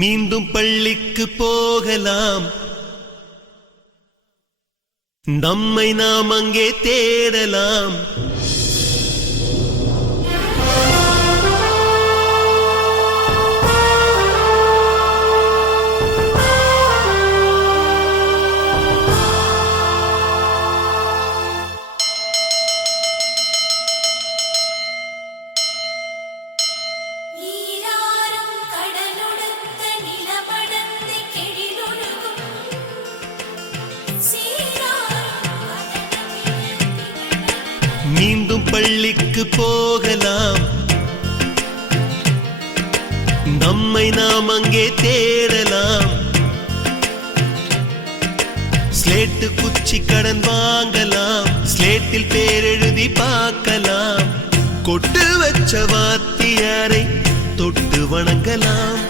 மீண்டும் பள்ளிக்கு போகலாம், நம்மை நாம் அங்கே தேடலாம். மீண்டும் பள்ளிக்கு போகலாம், நம்மை நாம் அங்கே தேடலாம். ஸ்லேட்டு குச்சி கடன் வாங்கலாம், ஸ்லேட்டில் பேரெழுதி பார்க்கலாம். கொட்டு வச்ச வாத்தியாரை தொட்டு வணங்கலாம்.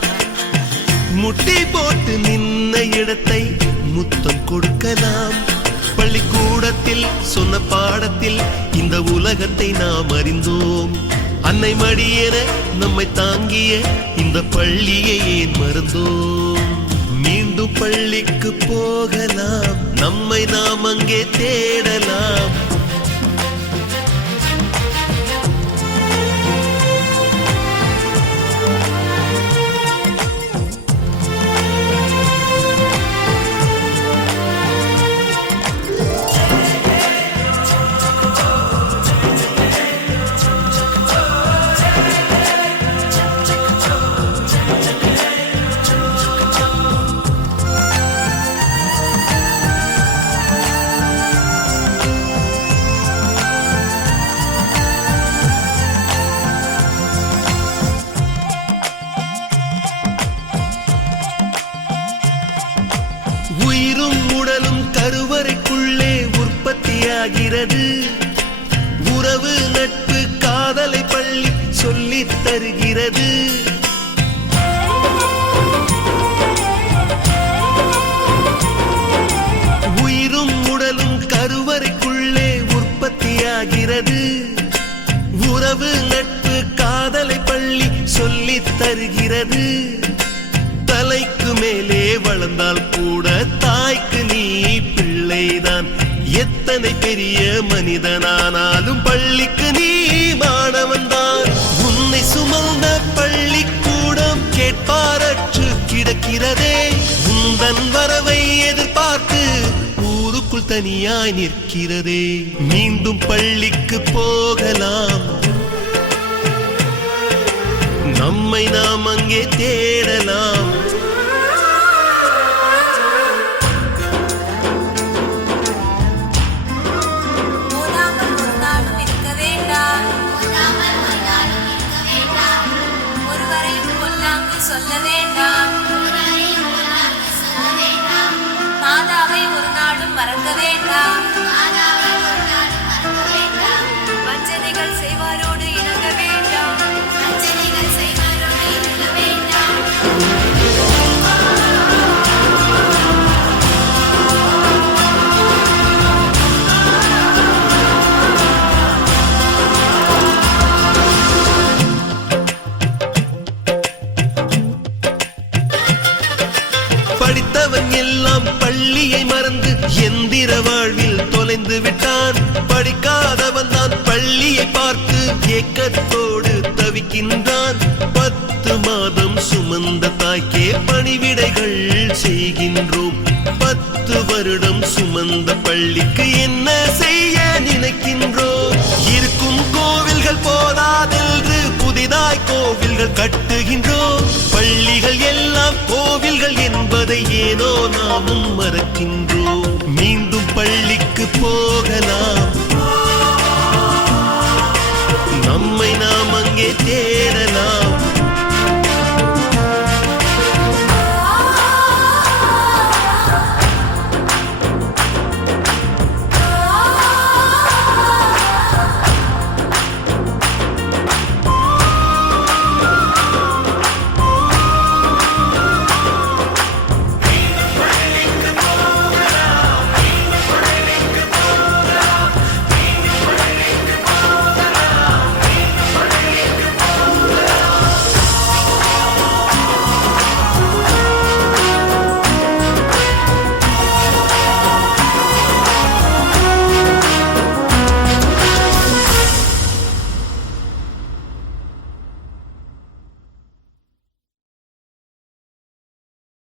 முட்டி போட்டு நின்ன இடத்தை முத்தம் கொடுக்கலாம். பள்ளிக்கூடத்தில் சொன்ன பாடத்தில் இந்த உலகத்தை நாம் அறிந்தோம். அன்னை மடியென நம்மை தாங்கிய இந்த பள்ளியை ஏன் மறந்தோம்? மீண்டும் பள்ளிக்கு போகலாம், நம்மை நாம் அங்கே தேடலாம். உயிரும் உடலும் கருவறைக்குள்ளே உற்பத்தியாகிறது. உறவு நட்பு காதலை பள்ளி சொல்லித் தருகிறது. உயிரும் உடலும் கருவறைக்குள்ளே உற்பத்தியாகிறது. உறவு நட்பு காதலை பள்ளி சொல்லித் தருகிறது. தலைக்கு மேலே வளர்ந்தால் கூட தாய்க்கு நீ பிள்ளைதான். எத்தனை பெரிய மனிதனானாலும் பள்ளிக்கு நீ மாணவன்தான். உன்னை சுமந்த பள்ளிக்கூடம் கேட்பாரற்று கிடக்கிறதே. உந்தன் வரவை எதிர்பார்த்து ஊருக்குள் தனியாய் நிற்கிறதே. மீண்டும் பள்ளிக்கு போகலாம், நம்மை நாம் அங்கே தேடலாம். சொல்ல வேண்டாம், மாதாவை ஒரு நாளும் மறக்க வேண்டாம். வஞ்சனைகள் செய்வாரோடு இணங்க வேண்டாம். படித்தவன் எல்லாம் பள்ளியை மறந்து எந்திர வாழ்வில் தொலைந்து விட்டான். படிக்காதவன் தான் பள்ளியை பார்த்து ஏக்கத்தோடு தவிக்கின்றான். 10 மாதம் சுமந்த தாய்க்கே பணிவிடைகள் செய்கின்றோம். 10 வருடம் சுமந்த பள்ளிக்கு என்ன செய்ய நினைக்கின்றோம்? இருக்கும் கோவில்கள் போதாதென்று புதிதாய் கோவில்கள் கட்டுகின்றோம். பள்ளிகள் எல்லாம் கோவில்கள் என்பதை ஏனோ நாமும் மறக்கின்றோம். மீண்டும் பள்ளிக்கு போகலாம், நம்மை நாம் அங்கே தேடலாம்.